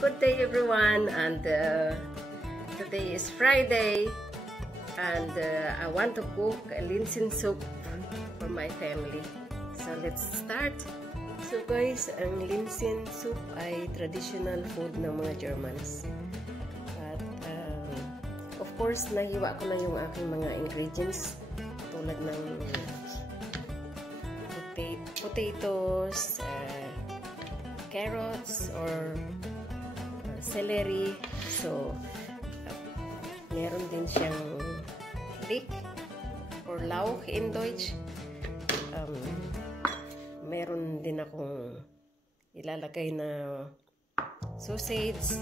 good day everyone, and today is Friday, and I want to cook a linseed soup for my family. So let's start. So guys, ang linseed soup ay traditional food ng mga Germans. At of course, nahiwa ko na yung aking mga ingredients tulad ng potatoes, carrots or celery. So meron din siyang leek or lauch in Deutsch. Meron din akong ilalagay na sausage,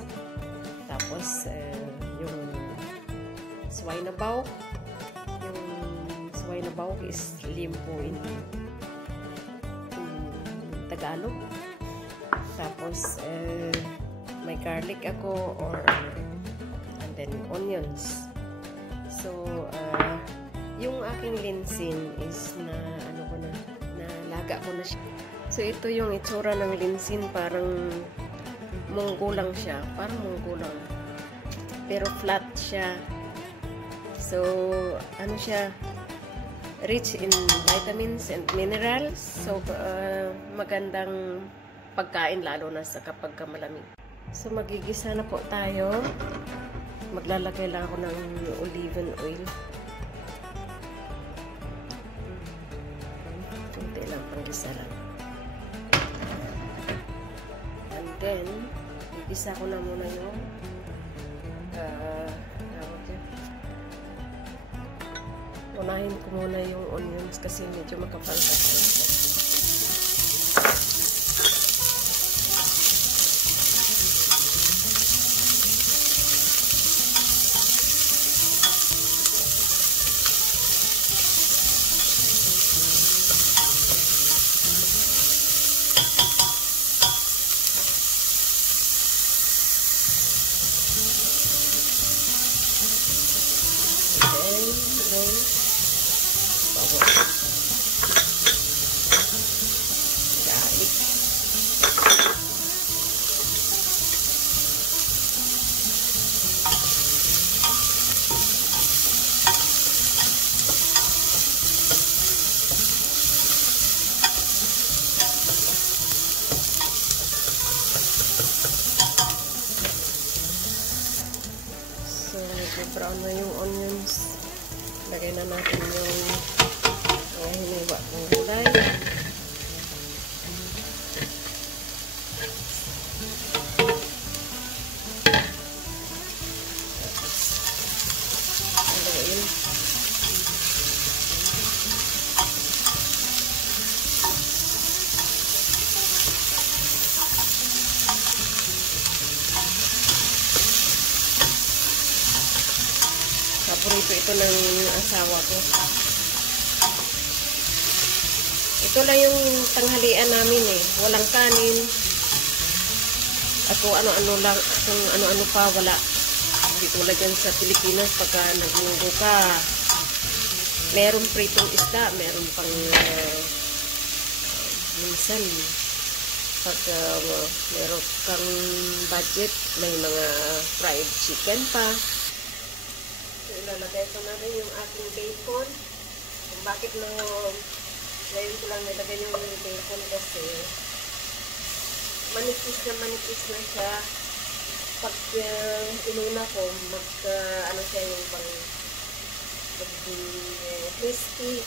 tapos yung Schweinebauch. Yung Schweinebauch is limpo in Tagalog. Tapos may garlic ako and then onions. So yung aking linseed is nalaga ko na siya. So ito yung itsura ng linseed, parang munggulang siya, parang munggulang. Pero flat siya. So ano siya, rich in vitamins and minerals. So magandang pagkain lalo na sa kapag malamig. So magigisa na po tayo. Maglalagay lang ako ng olive oil. Kunti lang, panggisa lang. And then igisa ko na muna yung unahin ko muna yung onions kasi medyo makapal kasi. Brown na yung onions. Lagay na natin yung mga hiniwa ng gulay. Haluin. Paborito ito ng asawa ko. Ito lang yung tanghalian namin eh. Walang kanin. At kung ano-ano lang, kung ano-ano pa, wala. Hindi tulad yan sa Pilipinas, pagka nagmunggo ka, meron pritong isda, meron pang minsan, pagka meron kang budget, may mga fried chicken pa. Ilalagay ko na rin yung ating bacon. Kung bakit ngayon ko lang nilagay yung bacon kasi manipis na siya. Pag inuna ko, ano siya yung pang crispy.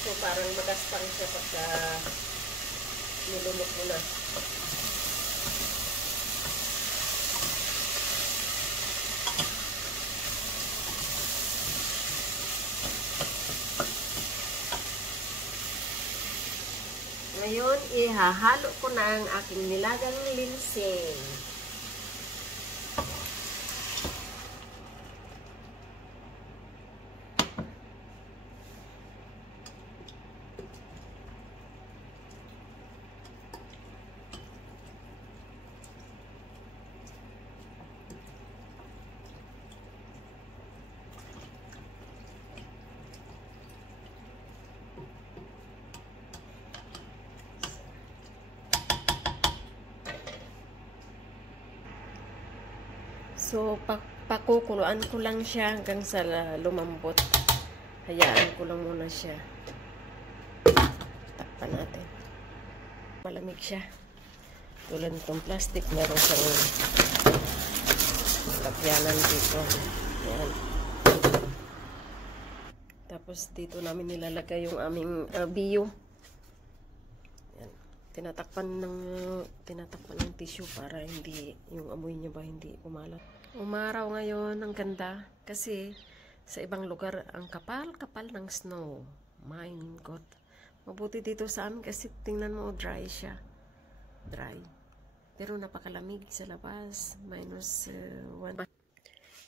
So parang magaspang siya pagka nilunok mo na. Ngayon, ihahalo ko na ang aking nilagang linseed. So, pakukuluan ko lang siya hanggang sa lumambot. Hayaan ko lang muna siya. Takpan natin. Malamig siya. Tulad nitong plastic, meron siyang kapyanan dito. Yan. Tapos dito namin nilalagay yung aming bio. Yan. Tinatakpan ng tissue para hindi yung amoy niya ba hindi kumalat. Umaraw ngayon, ang ganda kasi sa ibang lugar ang kapal-kapal ng snow. My God. Mabuti dito sa amin kasi tingnan mo dry siya. Dry. Pero napakalamig sa labas. -1.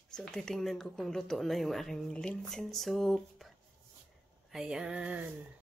So titingnan ko kung luto na yung aking linsen soup. Ayan.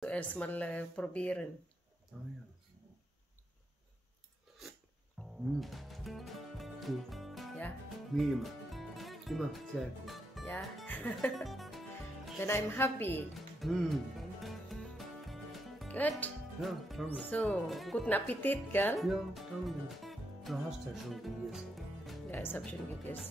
Erstmal probieren. Oh ja. Gut. Ja? Wie immer. Immer sehr gut. Ja. Then I'm happy. Good. Ja, danke. So, guten Appetit, gell? Ja, danke. Du hast ja schon gegessen. Ja, ich habe schon gegessen.